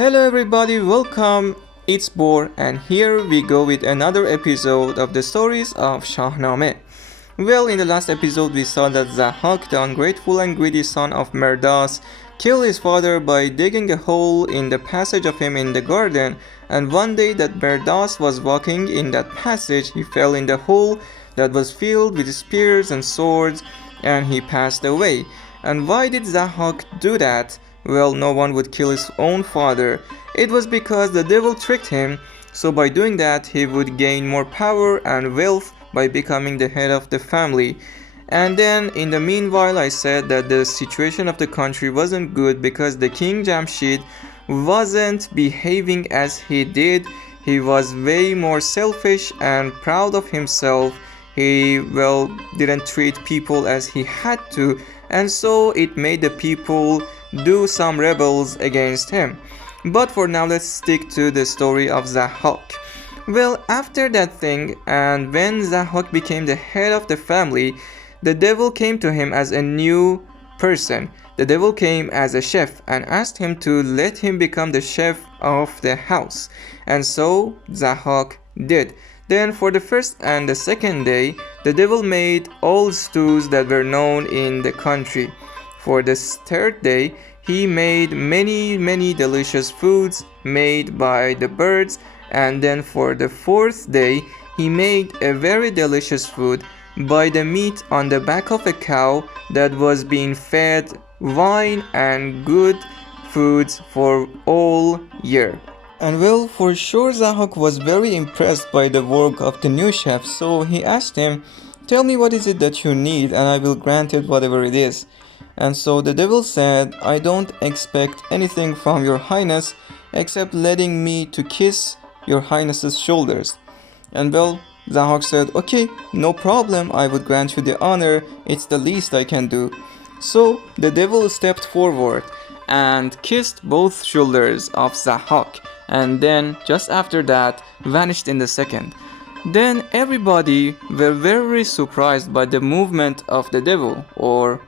Hello everybody, welcome. It's Bor and here we go with another episode of the stories of Shahname. Well, in the last episode we saw that Zahak, the ungrateful and greedy son of Merdas, killed his father by digging a hole in the passage of him in the garden, and one day that Merdas was walking in that passage, he fell in the hole that was filled with spears and swords and he passed away. And why did Zahak do that? Well, no one would kill his own father. It was because the devil tricked him, so by doing that he would gain more power and wealth by becoming the head of the family. And then in the meanwhile I said that the situation of the country wasn't good because the King Jamshid wasn't behaving as he did. He was way more selfish and proud of himself. He didn't treat people as he had to, and so it made the people do some rebels against him. But for now let's stick to the story of Zahak. Well, after that thing, and when Zahak became the head of the family, the devil came to him as a new person. The devil came as a chef and asked him to let him become the chef of the house. And so Zahak did. Then for the first and the second day, the devil made all stews that were known in the country. For the third day, he made many delicious foods made by the birds, and then for the fourth day, he made a very delicious food by the meat on the back of a cow that was being fed wine and good foods for all year. And well, for sure Zahak was very impressed by the work of the new chef, so he asked him, "Tell me what is it that you need and I will grant it whatever it is." And so the devil said, "I don't expect anything from your highness except letting me to kiss your highness's shoulders." And well, Zahak said, "Okay, no problem, I would grant you the honor, it's the least I can do." So the devil stepped forward and kissed both shoulders of Zahak, and then just after that vanished in the second. Then everybody were very surprised by the movement of the devil, or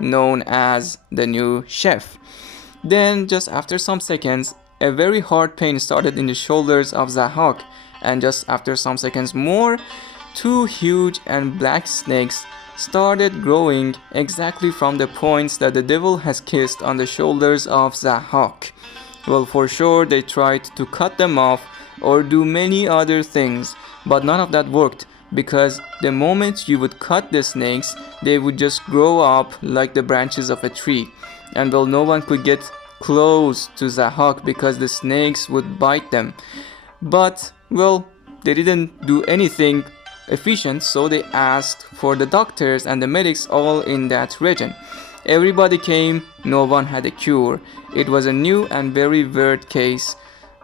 known as the new chef. Then just after some seconds, a very hard pain started in the shoulders of Zahak, and just after some seconds more, two huge and black snakes started growing exactly from the points that the devil has kissed on the shoulders of Zahak. Well, for sure they tried to cut them off or do many other things, but none of that worked, because the moment you would cut the snakes, they would just grow up like the branches of a tree. And no one could get close to Zahak because the snakes would bite them. But they didn't do anything efficient, so they asked for the doctors and the medics all in that region. Everybody came, no one had a cure. It was a new and very weird case.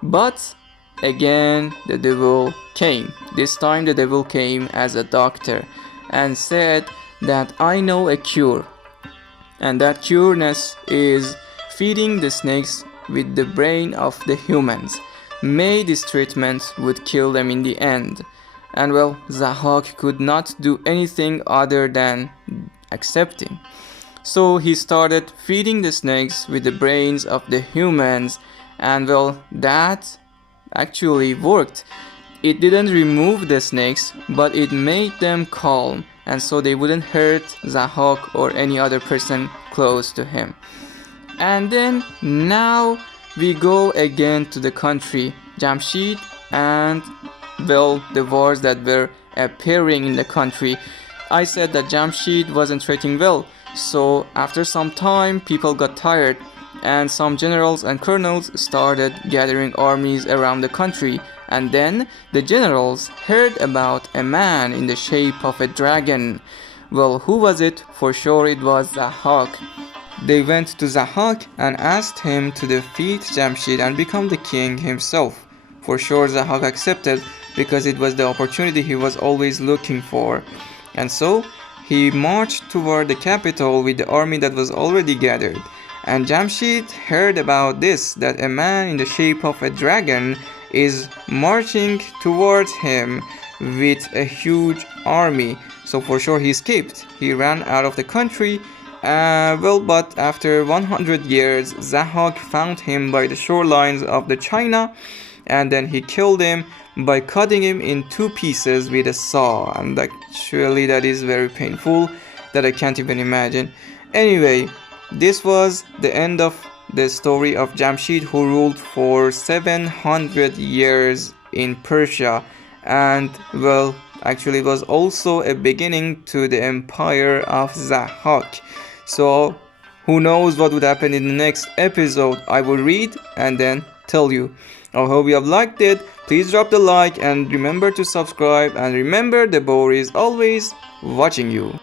But again the devil came. This time the devil came as a doctor and said that I know a cure, and that cureness is feeding the snakes with the brain of the humans. May this treatment would kill them in the end. And Zahak could not do anything other than accepting. So he started feeding the snakes with the brains of the humans, and that actually worked. It didn't remove the snakes, but it made them calm, and so they wouldn't hurt Zahak or any other person close to him. And then now we go again to the country, Jamshid, and the wars that were appearing in the country. I said that Jamshid wasn't treating well, so after some time people got tired, and some generals and colonels started gathering armies around the country. And then the generals heard about a man in the shape of a dragon. Who was it? For sure it was Zahak. They went to Zahak and asked him to defeat Jamshid and become the king himself. For sure Zahak accepted, because it was the opportunity he was always looking for. And so he marched toward the capital with the army that was already gathered. And Jamshid heard about this, that a man in the shape of a dragon is marching towards him with a huge army. So for sure he escaped. He ran out of the country But after 100 years, Zahak found him by the shorelines of the China, and then he killed him by cutting him in two pieces with a saw. And actually, that is very painful that I can't even imagine. Anyway, this was the end of the story of Jamshid, who ruled for 700 years in Persia, and actually it was also a beginning to the empire of Zahak. So who knows what would happen in the next episode? I will read and then tell you. I hope you have liked it. Please drop the like and remember to subscribe, and remember the boar is always watching you.